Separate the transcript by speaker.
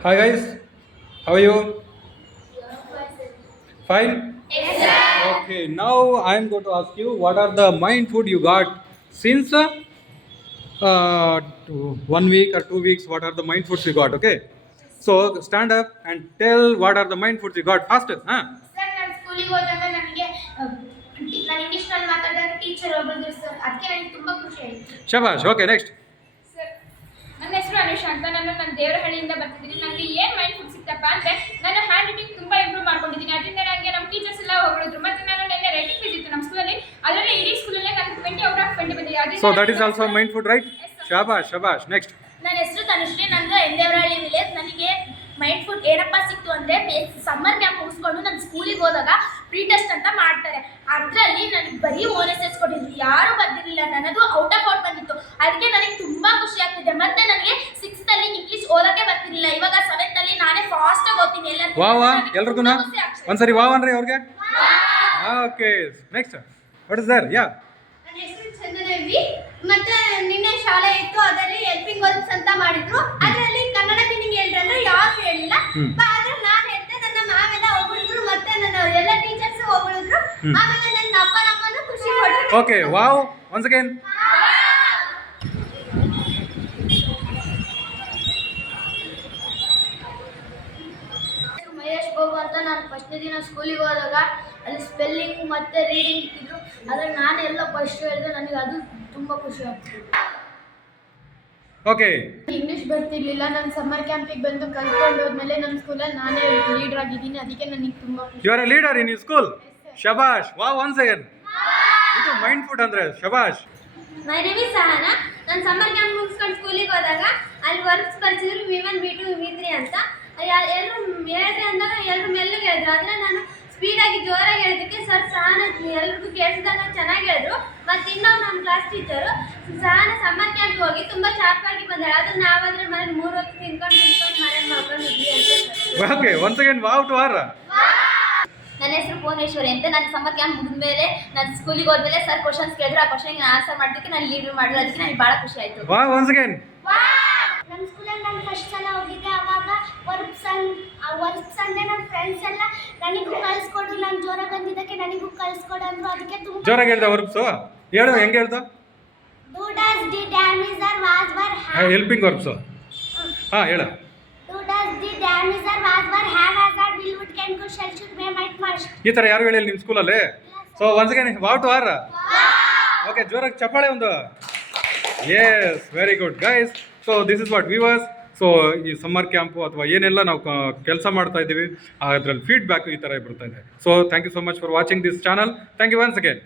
Speaker 1: Hi guys, how are you? Fine? Okay, now I am going to ask you what are the mind food you got since uh, uh, two- one week or two weeks, what are the mind foods you got, okay? So stand up and tell what are the mind foods you got faster. Huh?
Speaker 2: Sir ನಾನು ಸ್ಕೂಲಿಗೆ
Speaker 3: ನನ್ನ ಹೆಸರು ಅನುಷ್ ಅಂತ ನಾನು ನನ್ನ ದೇವರಹಳ್ಳಿಯಿಂದ ಬರ್ತಿದ್ದೀನಿ. ನನಗೆ ಏನು mind food ಸಿಕ್ತಪ್ಪ ಅಂದರೆ ನನ್ನ ಹ್ಯಾಂಡ್ ರೈಟಿಂಗ್ ತುಂಬ ಇಂಪ್ರೂವ್ ಮಾಡ್ಕೊಂಡಿದ್ದೀನಿ. ಅದರಿಂದ ನನಗೆ ನಮ್ಮ ಟೀಚರ್ಸ್ ಎಲ್ಲ ಹೊಗಳಿದ್ರು. ಮತ್ತು ನಾನು ನಿನ್ನೆ ರೈಟಿಂಗ್ ಬಿದ್ದಿತ್ತು ಇತ್ತು ನಮ್ಮ ಸ್ಕೂಲಲ್ಲಿ ಅದರಲ್ಲಿ ಇಡೀ ಸ್ಕೂಲಲ್ಲೇ ನನಗೆ ಟ್ವೆಂಟಿ ಔಟ್ ಆಫ್ ಟ್ವೆಂಟಿ ಬಂದಿದೆ. ಅದೇ
Speaker 1: so that is also mind food right ಶಬಾಶ್ ಶಬಾಶ್ next.
Speaker 2: ನನ್ನ ಹೆಸರು ತನುಶ್ರೀ ನಂದು ಎಂದೇವರಹಳ್ಳಿ ವಿಲೇಜ್ ನನಗೆ ಮೈಂಡ್ ಫುಡ್ ಏನಪ್ಪ ಸಿಕ್ತು ಅಂದರೆ ಸಮ್ಮರ್ ಕ್ಯಾಂಪ್ ಮುಗಿಸ್ಕೊಂಡು ನನ್ನ ಸ್ಕೂಲಿಗೆ ಹೋದಾಗ ಪ್ರೀ ಟೆಸ್ಟ್ ಅಂತ ಮಾಡ್ತಾರೆ. ಅದರಲ್ಲಿ ನನಗೆ ಬರೀ ಓನ್ ಎಸ್ ಕೊಟ್ಟಿದ್ರು ಯಾರು ಬಂದಿರಲಿಲ್ಲ ನನ್ನದು ಔಟ್ ಆಫ್ ಔಟ್ ಬಂದಿತ್ತು. ಅದಕ್ಕೆ ನನಗೆ ತುಂಬ ಖುಷಿ ಆಗ್ತಿದೆ. ಮತ್ತೆ ನನಗೆ ಸಿಕ್ಸ್ತಲ್ಲಿ ಇಂಗ್ಲಿಷ್ ಓದಕ್ಕೆ ಬರ್ತಿರ್ಲಿಲ್ಲ. ಇವಾಗ ಸೆವೆಂತಲ್ಲಿ ನಾನೇ ಫಾಸ್ಟಾಗಿ ಓದ್ತೀನಿ. ಎಲ್ಲ
Speaker 1: ವಾ ವಾ. ಎಲ್ರಿಗೂ ಒಂದ್ಸರಿ ವಾ ಅನ್ರಿ ಅವ್ರಿಗೆ? Okay next what is there ಯಾ
Speaker 2: ನನ್ನ ಹೆಸರು ಚಂದದೇವಿ ಮತ್ತೆ ನಿನ್ನೆ ಶಾಲೆ ಇತ್ತು. ಅದರಲ್ಲಿ ಹೆಲ್ಪಿಂಗ್ ವರ್ಕ್ಸ್ ಅಂತ ಮಾಡಿದ್ರು. ಅದರಲ್ಲಿ ಕನ್ನಡ ಮೀನಿಂಗ್ ಹೇಳಿದ್ರೆ ಯಾರು ಹೇಳಿಲ್ಲ. ಆದ್ರೆ ನಾನು ಹೇಳ್ದೆ ನನ್ನ ಮ್ಯಾಮ್ ಎಲ್ಲ ಹೊಗಳಿದ್ರು. ಮತ್ತೆ ನನ್ನ ಎಲ್ಲ ಟೀಚರ್ಸ್ ಹೊಗಳಿದ್ರು. ಆಮೇಲೆ ನನ್ನ ಅಪ್ಪ ಅಮ್ಮನೂ ಖುಷಿ ಪಟ್ರು
Speaker 1: ಓಕೆ ವಾವ್. ಒನ್ಸ್ ಅಗೇನ್
Speaker 2: ಹೆಸರು ಮಹೇಶ್ ಬಾಬು ಅಂತ ನಾನು ಫಸ್ಟ್ನೇ ದಿನ ಸ್ಕೂಲಿಗೆ ಹೋದಾಗ ಅಲ್ಲಿ ಸ್ಪೆಲ್ಲಿಂಗ್ ಮತ್ತೆ ರೀಡಿಂಗ್ ಇಟ್ಟಿದ್ರು ಆದರೆ ನಾನು ಎಲ್ಲ ಫಸ್ಟ್ ಹೇಳಿದೆ ನನಗೆ ಅದು ತುಂಬ ಖುಷಿ ಆಗ್ತಿತ್ತು
Speaker 1: ಓಕೆ
Speaker 2: ಇಂಗ್ಲಿಷ್ ಬರ್ತಿರ್ಲಿಲ್ಲ ನಾನು ಸಮ್ಮರ್ ಕ್ಯಾಂಪಿಗೆ ಬಂದು ಕಲ್ತ್ಕೊಂಡು ಹೋದ್ಮೇಲೆ ನಮ್ಮ ಸ್ಕೂಲಲ್ಲಿ ನಾನೇ ಲೀಡರ್ ಆಗಿದ್ದೀನಿ ಅದಕ್ಕೆ ನನಗೆ ತುಂಬ ಖುಷಿ.
Speaker 1: You are leader in school ಶಬಾಷ್ ವಾ ಒನ್ ಸೆಕೆಂಡ್ ಇದು ಮೈಂಡ್ ಫುಡ್ ಅಂದ್ರೆ ಶಬಾಷ್.
Speaker 2: ಮೈ ನೇಮ್ ಇಸ್ ಸಹನ ನಾನು ಸಮ್ಮರ್ ಕ್ಯಾಂಪ್ ಮುಗಿಸ್ಕೊಂಡು ಸ್ಕೂಲಿಗೆ ಹೋದಾಗ ಅಲ್ಲಿ ವರ್ಕ್ಸ್ ಕಳಿಸಿದ್ರು V one V two V three ಅಂತ ಎಲ್ಲರೂ ಹೇಳ್ರಿ ಅಂದಾಗ ಎಲ್ಲರೂ ಮೆಲ್ಲಗೆ ಹೇಳಿದ್ರು. ಆದರೆ ನಾನು ಸ್ಪೀಡಾಗಿ ಜೋರಾಗಿ ಹೇಳಿದ್ದಕ್ಕೆ ಸರ್ ಸಹನ ಎಲ್ರಿಗೂ ಕೇಳಿಸಿದಾಗ ಚೆನ್ನಾಗಿ ಹೇಳಿದ್ರು. ಮತ್ತು ಇನ್ನೊಂದು ನಮ್ಮ class teacher Sahana summer camp ಹೋಗಿ ತುಂಬ ಶಾರ್ಪಾಗಿ ಬಂದಾಳೆ. ಅದು ನಾವಾದ್ರೆ ಮನೇಲಿ ಮೂರು ಹೊತ್ತು ತಿನ್ಕೊಂಡು ತಿನ್ಕೊಂಡು ಮನೇಲಿ ಮಾಡ್ಕೊಂಡಿದ್ವಿ ಅಂತ
Speaker 1: okay once again wow to ಆರ್
Speaker 4: ನನ್ನ ಹೆಸರು ಭುವನೇಶ್ವರಿ ಅಂತ. ನಾನು ಸಮ್ಮರ್ ಕ್ಯಾಂಪ್ ಮುಗಿದ್ಮೇಲೆ ನಾನು ಸ್ಕೂಲಿಗೆ ಹೋದ್ಮೇಲೆ ಸರ್ ಕ್ವಶನ್ಸ್ ಕೇಳಿದ್ರು. ಆ ಕ್ವಶನ್ಗೆ ನಾನು ಆನ್ಸರ್ ಮಾಡೋದಕ್ಕೆ ನಾನು ಲೀಡ್ ಮಾಡಿದ್ರು ಅದಕ್ಕೆ ನನಗೆ ಭಾಳ ಖುಷಿ ಆಯಿತು.
Speaker 1: ವಾವ್ ಒನ್ಸ್ ಅಗೇನ್
Speaker 2: ನಮ್ಮ ಸ್ಕೂಲಲ್ಲಿ ನಾನು ಫಸ್ಟ್ ಸಲ ಹೋಗಿದ್ದೆ ಅಂದರೆ ನನ್ನ ಫ್ರೆಂಡ್ಸ್ ಎಲ್ಲ ನನಗೂ ಕಳಿಸ್ಕೊಡು ನಾನು ಜೋರ ಬಂದಿದ್ದಕ್ಕೆ ನನಗೂ ಕಳಿಸ್ಕೊಡು ಅಂದ್ರು. ಅದಕ್ಕೆ ತುಂಬ
Speaker 1: ಜೋರಾಗಿ ಹೇಳ್ದ ವರ್ಬ್ಸು ಹೇಳು ಹೆಂಗೆ ಹೇಳ್ದ?
Speaker 2: Do does the damage are was
Speaker 1: helping verbs ಹಾಂ ಹೇಳು.
Speaker 2: Do does the ಡ್ಯಾಮಿಸರ್ was were have has are will would can go shall should may might must
Speaker 1: ಈ ಥರ ಯಾರು ಹೇಳಿಲ್ಲ ನಿಮ್ಮ ಸ್ಕೂಲಲ್ಲಿ so once again wow to are okay ಜೋರಾಗಿ ಚಪ್ಪಾಳೆ ಒಂದು. Yes very good guys so this is what viewers so ಈ ಸಮ್ಮರ್ ಕ್ಯಾಂಪು ಅಥವಾ ಏನೆಲ್ಲ ನಾವು ಕೆಲಸ ಮಾಡ್ತಾ ಇದ್ದೀವಿ ಅದರಲ್ಲಿ ಫೀಡ್ಬ್ಯಾಕ್ ಈ ಥರ ಬರ್ತಾ ಇದೆ. So thank you so much for watching this channel thank you once again